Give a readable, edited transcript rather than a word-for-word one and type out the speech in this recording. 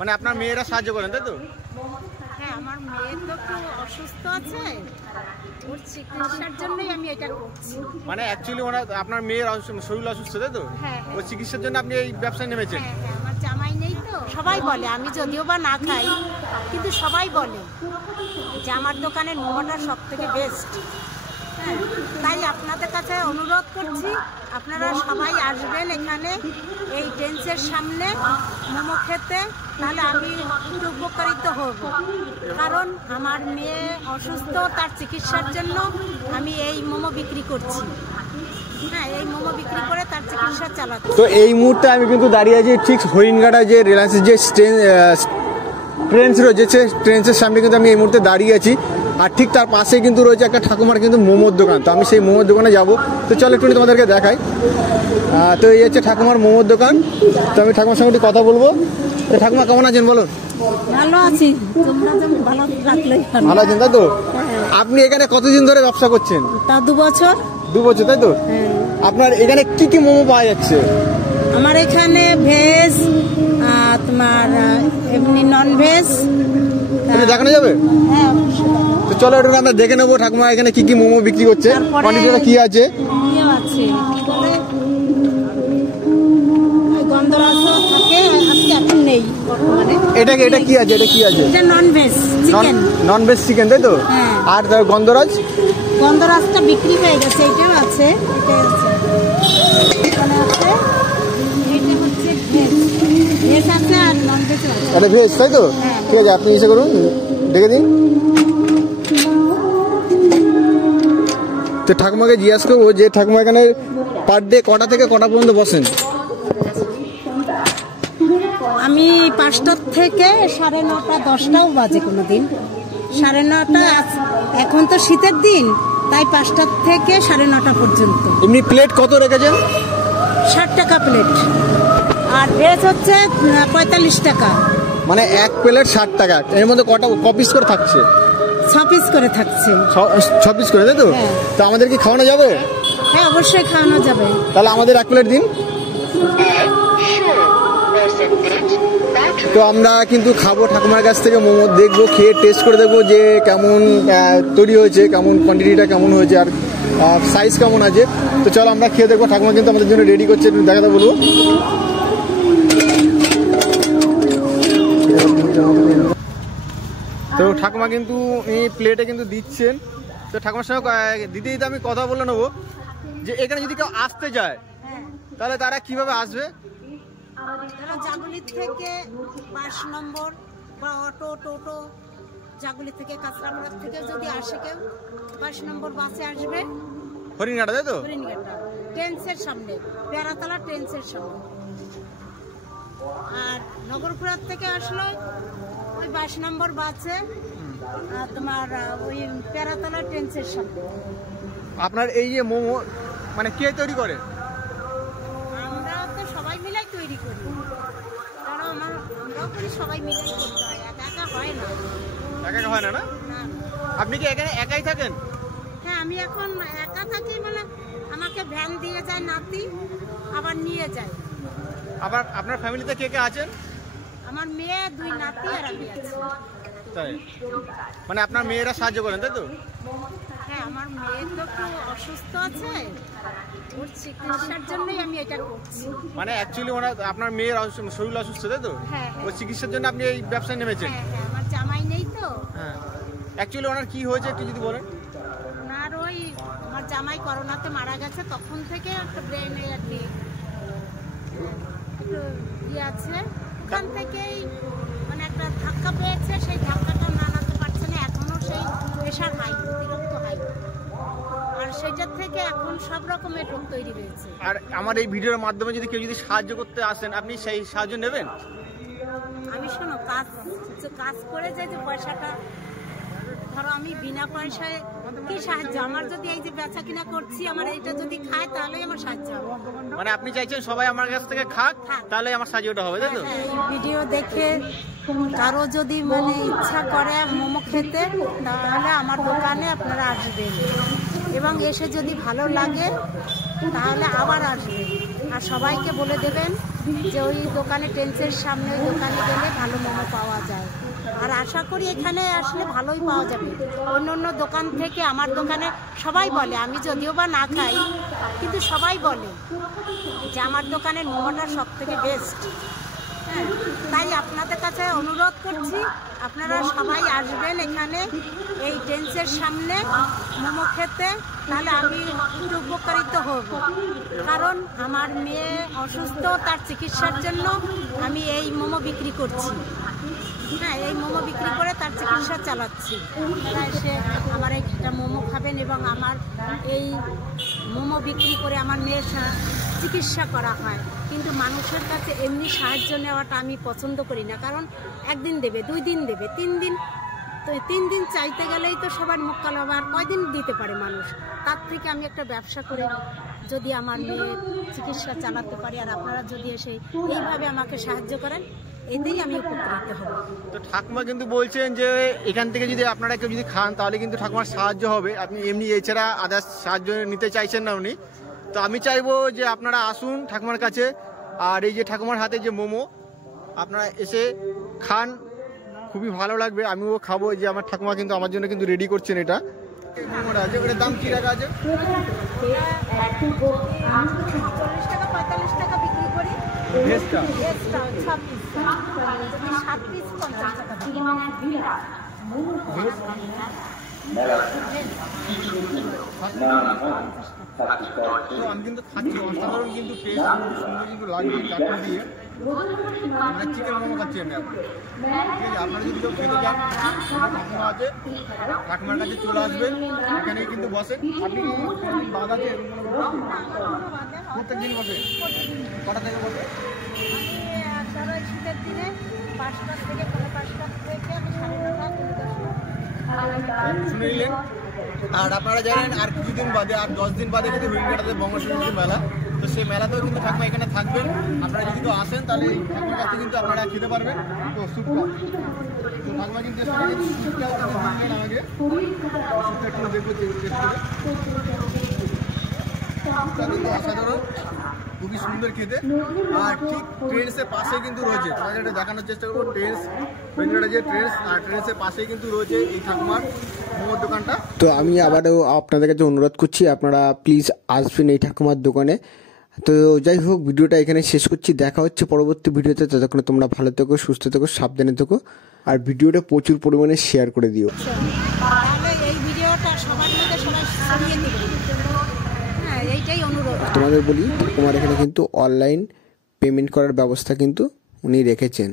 মানে আপনার মেয়েরা সাহায্য করেন তাই তো? হ্যাঁ, আমার মেয়ে তো একটু অসুস্থ আছে, ওর চিকিৎসার জন্যই আমি এটা করছি। মানে অ্যাকচুয়ালি আপনার মেয়ের শরীর অসুস্থ তাই তো? হ্যাঁ, ওর চিকিৎসার জন্য আপনি এই ব্যবসায় নেমেছেন? হ্যাঁ হ্যাঁ, আমার জামাই নেই তো, সবাই বলে, আমি যদিও বা না খাই কিন্তু সবাই বলে যে আমার দোকানের মোমোটা সব থেকে বেস্ট। হ্যাঁ, তাই আপনাদের কাছে অনুরোধ করছি, আপনারা সবাই আসবেন এখানে এই টেন্সের সামনে মোমো খেতে, তাহলে আমি একটু উপকারিত হব। কারণ আমার মেয়ে অসুস্থ, তার চিকিৎসার জন্য আমি এই মোমো বিক্রি করছি। হ্যাঁ, এই মোমো বিক্রি করে তার চিকিৎসা চালাচ্ছি। তো এই মুহূর্তে আমি কিন্তু দাঁড়িয়ে আছি ঠিক হরিণঘাটা যে রিলায়েন্সের যে ট্রেন্স রয়েছে, ট্রেন্সের সামনে কিন্তু আমি এই মুহূর্তে দাঁড়িয়ে আছি। আর ঠিক তার পাশে কিন্তু রয়েছে একটা ঠাকুমার কিন্তু মোমোর দোকান। তো আমি সেই মোমোর দোকানে যাবো। তো চলো একটু তোমাদেরকে দেখাই। তো এই হচ্ছে ঠাকুমার মোমোর দোকান। তো আমি ঠাকুমার সঙ্গে একটু কথা বলবো। তো ঠাকুমা কেমন আছেন বলুন? ভালো আছি, তোমরা যেমন ভালো রাখলেই ভালো আছেন তাই তো? আপনি এখানে কতদিন ধরে ব্যবসা করছেন? তা 2 বছর। 2 বছর তাই তো? আপনার এখানে কি কি মোমো পাওয়া যাচ্ছে? আমার এখানে ভেজ, তোমার এমনি নন ভেজ। দেখানো যাবে? হ্যাঁ, তো চলো একটু আমরা দেখে নেবো ঠাকুমা এখানে কি কি মোমো বিক্রি করছে, কোয়ান্টিটিটা কি আছে। এটা কি আছে? এটা কি আছে? এটা non veg chicken. Non veg chicken তাই তো? আর গন্ধরাজ? গন্ধরাজটা বিক্রি হয়ে গেছে, এটাও আছে, এটাও আছে, এখানে আছে। এটা হচ্ছে ভেজ, ভেজ আছে আর নন ভেজ আছে। এটা ভেজ তাই তো? ঠিক আছে, আপনি এসে করুন, ডেকে দিন। তো ঠাকুমাকে জিজ্ঞাসা করবো যে ঠাকুমা এখানে পার ডে কটা থেকে কটা পর্যন্ত বসেন? আমি 5টা থেকে 9:30, 10টাও বাজে কোনো দিন। 9:30, এখন তো শীতের দিন, তাই 5টা থেকে 9:30 পর্যন্ত। এমনি প্লেট কত রেখেছেন? 60 টাকা প্লেট, আর ভেজ হচ্ছে 45 টাকা। মানে এক প্লেট 60 টাকা। এর মধ্যে কপিস করে থাকছে? 6 পিস করে থাকছে। 6 পিস করে তাই তো? তো আমাদের কি খাওয়ানো যাবে? হ্যাঁ, অবশ্যই খাওয়ানো যাবে। তাহলে আমাদের 1 প্লেট দিন। তো আমরা কিন্তু খাবো ঠাকুমার কাছ থেকে মোমো, দেখবো, খেয়ে টেস্ট করে দেখবো যে কেমন তৈরি হয়েছে, কেমন কোয়ান্টিটিটা কেমন হয়েছে, আর সাইজ কেমন আছে। তো চলো আমরা খেয়ে দেখবো। ঠাকুমা কিন্তু আমাদের জন্য রেডি করছে, একটু দেখাতে বলবো। তো ঠাকুমা কিন্তু এই প্লেটে কিন্তু দিচ্ছেন। তো ঠাকুমার সঙ্গে দিতে দিতে আমি কথা বলে নেবো যে এখানে যদি কেউ আসতে যায় তাহলে তারা কিভাবে আসবে? জাগুলি থেকে 5 নম্বর বা অটো টোটো, জাগুলি থেকে কাঁচরাপাড়া থেকে যদি আসে কেউ 5 নম্বর বাসে আসবে হরিণঘাটা তাই তো? হরিণঘাটা ট্রেন্সের সামনে, পেয়ারাতলা ট্রেন্সের সামনে। আর নগরপুরা থেকে আসলে ওই 22 নম্বর বাসে তোমার ওই পেয়ারাতলা ট্রেন্সের সামনে। আপনার এই যে মোমো মানে কে তৈরি করে? আমরা তো সবাই মিলাই তৈরি করি, কারণ আমরাও করি, সবাই মিলাই করতে হয়, একা একা হয় না। একা হয় না? না, আপনি কি এখানে একাই থাকেন? হ্যাঁ, আমি এখন একা থাকি, মানে আমাকে ভ্যান দিয়ে যায় নাতি, আবার নিয়ে যায়। আবার আপনার ফ্যামিলিতে কে কে আছেন? আমার মেয়ে, 2 নাতি আর আমি আছি। তাই মানে আপনার মেয়েরা সাহায্য করেন তাই তো? হ্যাঁ, আমার মেয়ে তো একটু অসুস্থ আছে, ওর চিকিৎসার জন্যই আমি এটা করছি। মানে অ্যাকচুয়ালি আপনার মেয়ের শরীর অসুস্থ তাই তো? হ্যাঁ, ওর চিকিৎসার জন্য আপনি এই ব্যবসায় নেমেছেন? হ্যাঁ হ্যাঁ, আমার জামাই নেই তো। হ্যাঁ, অ্যাকচুয়ালি ওনার কি হয়েছে একটু যদি বলেন। ওনার ওই আমার জামাই করোনাতে মারা গেছে, তখন থেকে একটা ব্রেনে আর কি একটু ইয়ে আছে, ওখান থেকেই মানে একটা ধাক্কা পেয়েছে, সেই ধাক্কাটা নাড়াতে পারছে না, এখনো সেই প্রেশার হাই, অতিরিক্ত হাই, আর সেটার থেকে এখন সব রকমের রোগ তৈরি হয়েছে। আর আমার এই ভিডিওর মাধ্যমে যদি কেউ যদি সাহায্য করতে আসেন, আপনি সেই সাহায্য নেবেন? আমি শোনো, কাজ করে যে পয়সাটা, ধরো আমি বিনা পয়সায় কি সাহায্য, আমার যদি এই যে বেচা কিনা করছি, আমার এইটা যদি খায় তাহলেই আমার সাহায্য হবে। মানে আপনি চাইছেন সবাই আমার কাছ থেকে খাক, তাহলে আমার সাহায্যটা হবে তাই তো? ভিডিও দেখে কারো যদি মানে ইচ্ছা করে মোমো খেতে, তাহলে আমার দোকানে আপনারা আসবেন, এবং এসে যদি ভালো লাগে তাহলে আবার আসবেন, আর সবাইকে বলে দেবেন যে ওই দোকানে টেন্সের সামনে ওই দোকানে গেলে ভালো মোমো পাওয়া যায়। আর আশা করি এখানে আসলে ভালোই পাওয়া যাবে। অন্য অন্য দোকান থেকে আমার দোকানে সবাই বলে, আমি যদিও বা না খাই কিন্তু সবাই বলে যে আমার দোকানের মোমোটা সব থেকে বেস্ট। হ্যাঁ, তাই আপনাদের কাছে অনুরোধ করছি আপনারা সবাই আসবেন এখানে এই টেন্সের সামনে মোমো খেতে, তাহলে আমি একটু উপকারিত হব। কারণ আমার মেয়ে অসুস্থ, তার চিকিৎসার জন্য আমি এই মোমো বিক্রি করছি। হ্যাঁ, এই মোমো বিক্রি করে তার চিকিৎসা চালাচ্ছি। তাই সে আমার একটা মোমো খাবেন এবং আমার এই মোমো বিক্রি করে আমার মেয়ের চিকিৎসা করা হয়। কিন্তু মানুষের কাছে এমনি সাহায্য নেওয়াটা আমি পছন্দ করি না, কারণ একদিন দেবে, 2 দিন দেবে, 3 দিন, তো 3 দিন চাইতে গেলেই তো সবার মুখ কালো হবে, আর কয়দিন দিতে পারে মানুষ। তার থেকে আমি একটা ব্যবসা করে যদি আমার মেয়ের চিকিৎসা চালাতে পারি, আর আপনারা যদি এসে এইভাবে আমাকে সাহায্য করেন, এতেই আমি উপকৃত হব। তো ঠাকুমা কিন্তু বলছেন যে এখান থেকে যদি আপনারা কেউ যদি খান তাহলে কিন্তু ঠাকুমার সাহায্য হবে। আপনি এমনি এছাড়া আদার্স সাহায্য নিতে চাইছেন না উনি। তো আমি চাইবো যে আপনারা আসুন ঠাকুমার কাছে, আর এই যে ঠাকুমার হাতে যে মোমো আপনারা এসে খান, খুবই ভালো লাগবে। আমিও খাবো, যে আমার ঠাকুমা কিন্তু আমার জন্য কিন্তু রেডি করছেন এটা। মোমোটা আছে, ওটার দাম কি রাখা আছে? 40 টাকা 45 টাকা বিক্রি করি। ভেজটা 7 পিস 50 টাকা। তো আমি কিন্তু খাচ্ছি, অসাধারণ কিন্তু টেস্ট, সুন্দর কিন্তু লাগবে চাটনি দিয়ে। মানে চিকেন মোমো খাচ্ছি আমি এখন। ঠিক আছে, আপনারা যদি কেউ খেতে চান ঠাকুমা আছে, ঠাকুমার কাছে চলে আসবেন, এখানেই কিন্তু বসেন। আপনি কি বাদ আছে? প্রত্যেক দিন বসে? কটা থেকে বসে? শীতের দিনে 5টা থেকে 5:30 থেকে আমি 9:30 শুনে নিলেন। আর আপনারা জানেন আর কিছুদিন বাদে, আর 10 দিন বাদে কিন্তু হরিণঘাটাতে বঙ্গসংস্কৃতি মেলা, তো সেই মেলাতেও কিন্তু ঠাকুমা এখানে থাকবেন। আপনারা যদি কেউ আসেন তাহলে এই ঠাকুমার কাছে কিন্তু আপনারা খেতে পারবেন। তো স্যুপটা, তো ঠাকুমা কিন্তু স্যুপটা আমাকে স্যুপটা একটু দেখবো টেস্ট করে। স্যুপটা কিন্তু অসাধারণ, খুবই সুন্দর খেতে। আর ঠিক ট্রেন্সের পাশে কিন্তু রয়েছে, তোমাদের এটা দেখানোর চেষ্টা করবো, ট্রেন্স হরিণঘাটা যে ট্রেন্স, আর ট্রেন্সের পাশেই কিন্তু রয়েছে এই ঠাকুমার মোমোর দোকানটা। তো আমি আবারও আপনাদের কাছে অনুরোধ করছি আপনারা প্লিজ আসবেন এই ঠাকুমার দোকানে। তো যাই হোক, ভিডিওটা এখানে শেষ করছি, দেখা হচ্ছে পরবর্তী ভিডিওতে। ততক্ষণে তোমরা ভালো থেকো, সুস্থ থেকো, সাবধানে থেকো, আর ভিডিওটা প্রচুর পরিমাণে শেয়ার করে দিও। তাহলে এই ভিডিওটা সবার মধ্যে সবাই ছড়িয়ে দিবেন। হ্যাঁ, এইটাই অনুরোধ। তোমাদের বলি, তোমার এখানে কিন্তু অনলাইন পেমেন্ট করার ব্যবস্থা কিন্তু উনি রেখেছেন।